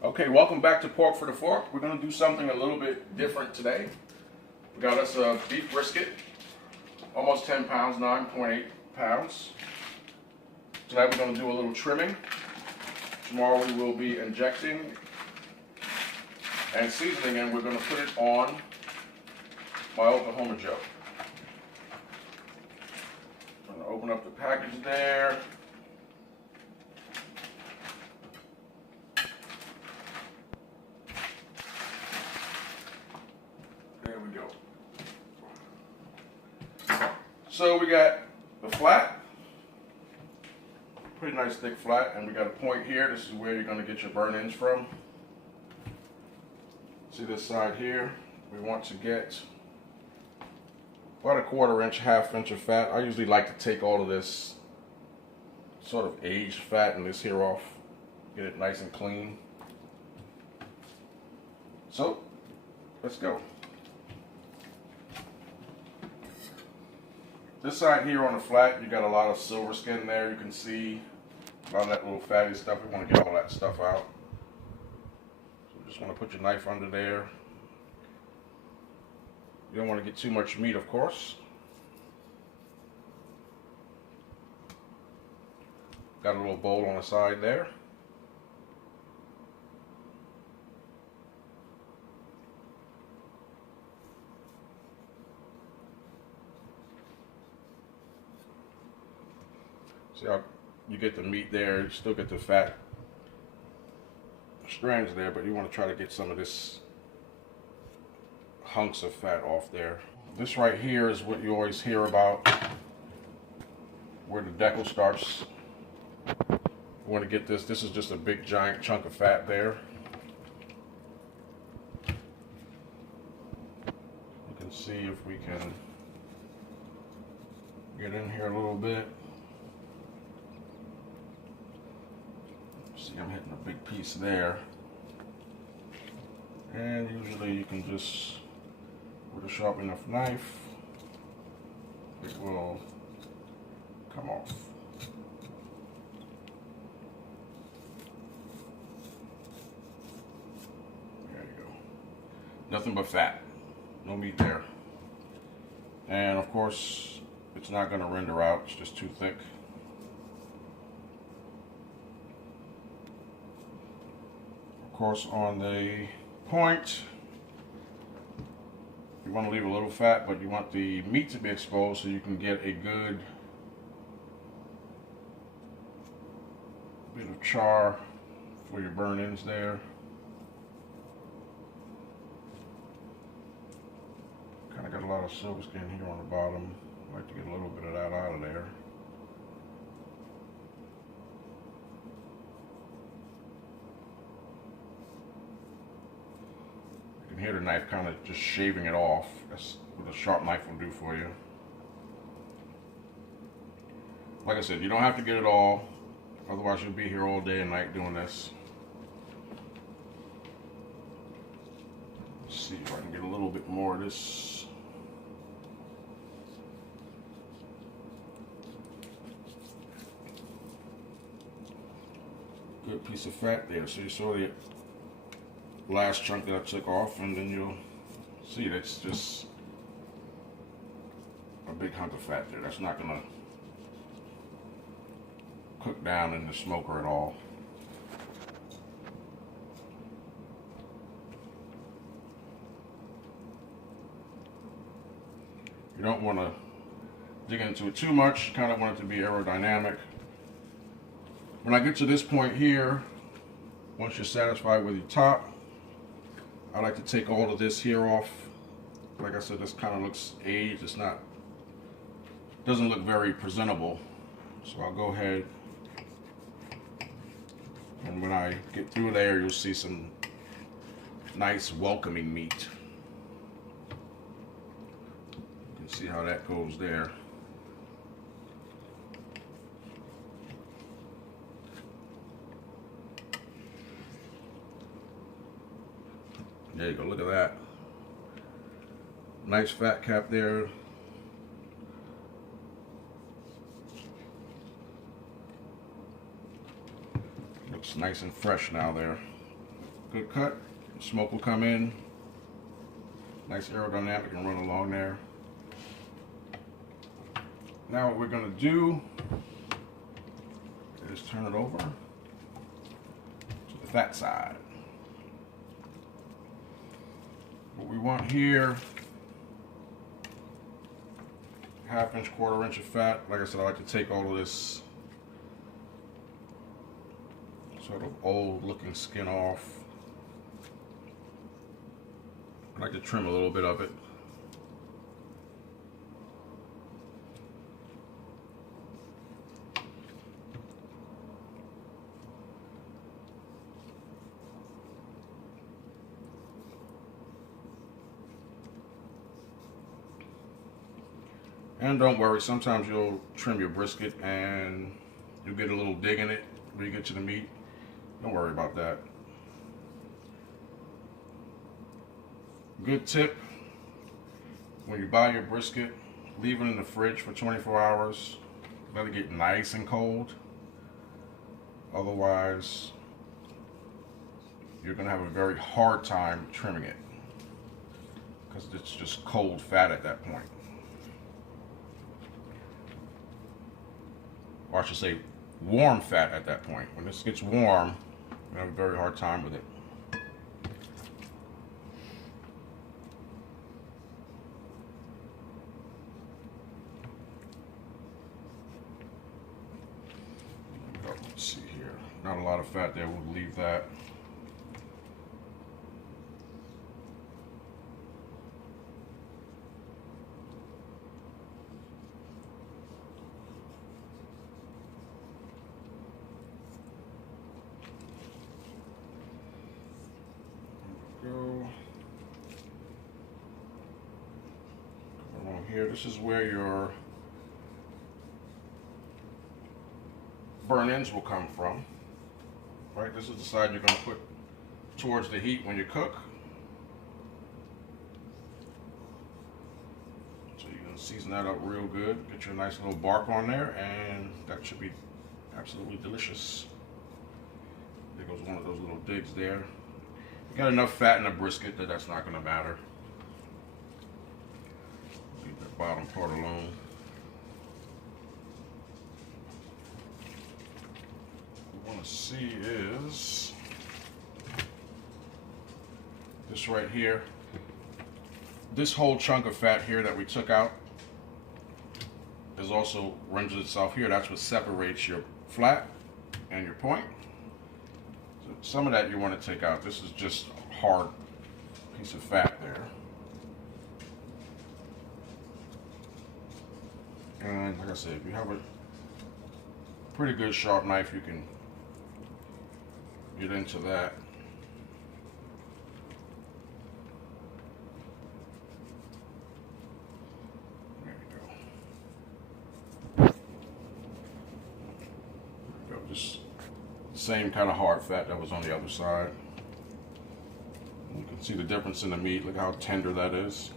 Okay, welcome back to Pork for the Fork. We're going to do something a little bit different today. We got us a beef brisket, almost 10 pounds, 9.8 pounds. Tonight we're going to do a little trimming. Tomorrow we will be injecting and seasoning, and we're going to put it on my Oklahoma Joe. I'm going to open up the package there. There we go. So we got the flat, pretty nice thick flat, and we got a point here. This is where you're going to get your burn-ins from. See this side here? We want to get about a 1/4 inch, 1/2 inch of fat. I usually like to take all of this sort of aged fat and this here off, get it nice and clean. So let's go. This side here on the flat, you got a lot of silver skin there. You can see a lot of that little fatty stuff. We want to get all that stuff out. So you just want to put your knife under there. You don't want to get too much meat, of course. Got a little bowl on the side there. See how you get the meat there, you still get the fat strands there, but you want to try to get some of this hunks of fat off there. This right here is what you always hear about, where the decal starts. You want to get this. This is just a big giant chunk of fat there. You can see if we can get in here a little bit. See, I'm hitting a big piece there. And usually you can just, with a sharp enough knife, it will come off. There you go. Nothing but fat. No meat there. And of course, it's not going to render out. It's just too thick. Of course, on the point, you want to leave a little fat, but you want the meat to be exposed so you can get a good bit of char for your burn-ins there. Kind of got a lot of silver skin here on the bottom. I like to get a little bit of that out of there. You can hear the knife kind of just shaving it off. That's what a sharp knife will do for you. Like I said, you don't have to get it all, otherwise you'll be here all day and night doing this. Let's see if I can get a little bit more of this. Good piece of fat there. So you saw the last chunk that I took off, and then you'll see that's just a big hunk of fat there. That's not gonna cook down in the smoker at all. You don't want to dig into it too much. You kind of want it to be aerodynamic. When I get to this point here, once you're satisfied with your top, I like to take all of this here off. Like I said, this kind of looks aged. It's not, doesn't look very presentable. So I'll go ahead, and when I get through there, you'll see some nice welcoming meat. You can see how that goes there. There you go, look at that. Nice fat cap there. Looks nice and fresh now there. Good cut. Smoke will come in. Nice aerodynamic and run along there. Now what we're going to do is turn it over to the fat side. What we want here, 1/2 inch, 1/4 inch of fat. Like I said, I like to take all of this sort of old looking skin off. I like to trim a little bit of it. And don't worry, sometimes you'll trim your brisket and you'll get a little dig in it when you get to the meat. Don't worry about that. Good tip, when you buy your brisket, leave it in the fridge for 24 hours. Let it get nice and cold. Otherwise, you're going to have a very hard time trimming it because it's just cold fat at that point. Or I should say warm fat at that point. When this gets warm, you have a very hard time with it. Let's see here. Not a lot of fat there, we'll leave that. Along here, this is where your burn ends will come from. Right, this is the side you're going to put towards the heat when you cook. So you're going to season that up real good, get your nice little bark on there, and that should be absolutely delicious. There goes one of those little digs there. You got enough fat in the brisket that that's not going to matter. Leave that bottom part alone. What we want to see is this right here. This whole chunk of fat here that we took out is also renders itself here. That's what separates your flat and your point. So some of that you want to take out. This is just a hard piece of fat there. And like I said, if you have a pretty good sharp knife, you can get into that. There you go. Just same kind of hard fat that was on the other side. You can see the difference in the meat. Look how tender that is.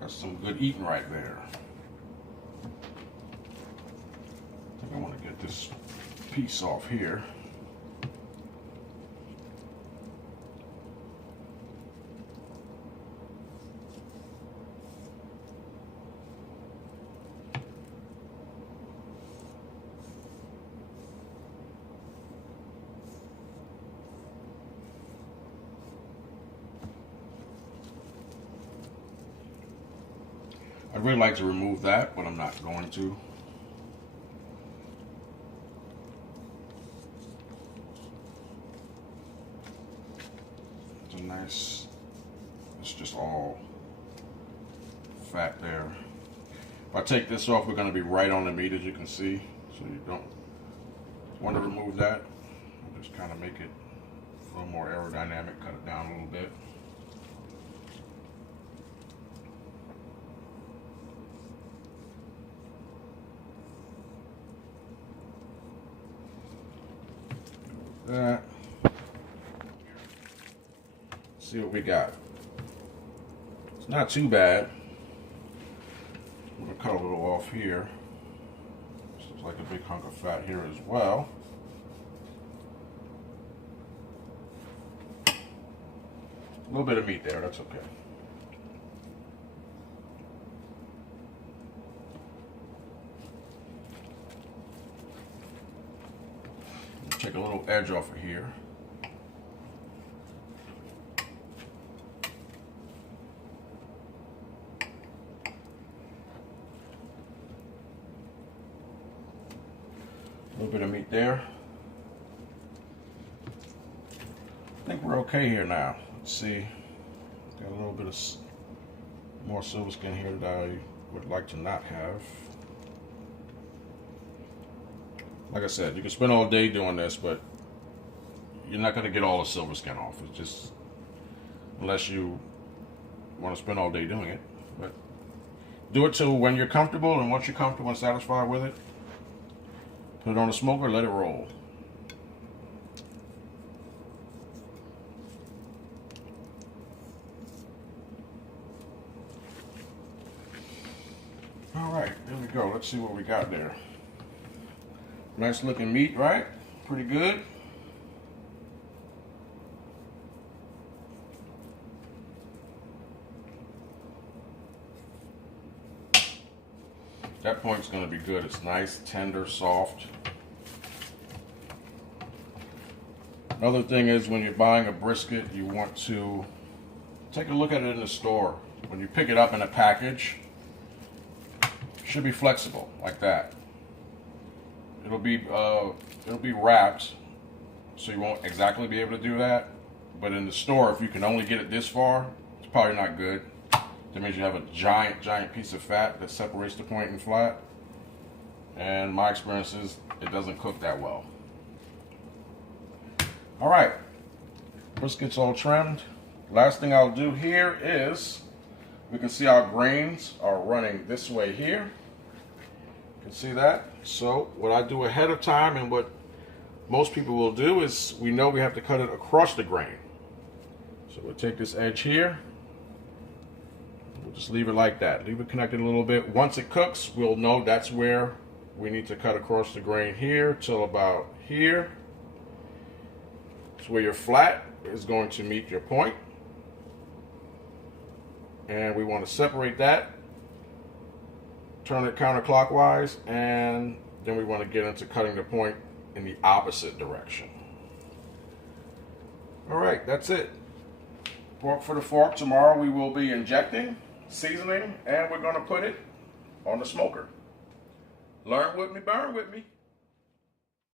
That's some good eating right there. I think I want to get this piece off here. I'd really like to remove that, but I'm not going to. It's a nice, it's just all fat there. If I take this off, we're going to be right on the meat, as you can see. So you don't want to remove that. I'll just kind of make it a little more aerodynamic, cut it down a little bit. That. See what we got. It's not too bad. I'm going to cut a little off here. This looks like a big hunk of fat here as well. A little bit of meat there, that's okay. Take a little edge off of here. A little bit of meat there. I think we're okay here now. Let's see. Got a little bit of more silver skin here that I would like to not have. Like I said, you can spend all day doing this, but you're not going to get all the silver skin off. It's just, unless you want to spend all day doing it. But do it till when you're comfortable, and once you're comfortable and satisfied with it, put it on the smoker, let it roll. All right, there we go. Let's see what we got there. Nice looking meat, right? Pretty good. That point's going to be good. It's nice, tender, soft. Another thing is, when you're buying a brisket, you want to take a look at it in the store. When you pick it up in a package, it should be flexible like that. It'll be wrapped, so you won't exactly be able to do that. But in the store, if you can only get it this far, it's probably not good. That means you have a giant piece of fat that separates the point and flat. And my experience is it doesn't cook that well. All right, brisket's all trimmed. Last thing I'll do here is, we can see our grains are running this way here. You can see that. So what I do ahead of time, and what most people will do, is we know we have to cut it across the grain. So we'll take this edge here. We'll just leave it like that. Leave it connected a little bit. Once it cooks, we'll know that's where we need to cut across the grain here till about here. So where your flat is going to meet your point. And we want to separate that. Turn it counterclockwise, and then we want to get into cutting the point in the opposite direction. All right, that's it. Pork for the fork. Tomorrow we will be injecting, seasoning, and we're going to put it on the smoker. Learn with me, burn with me.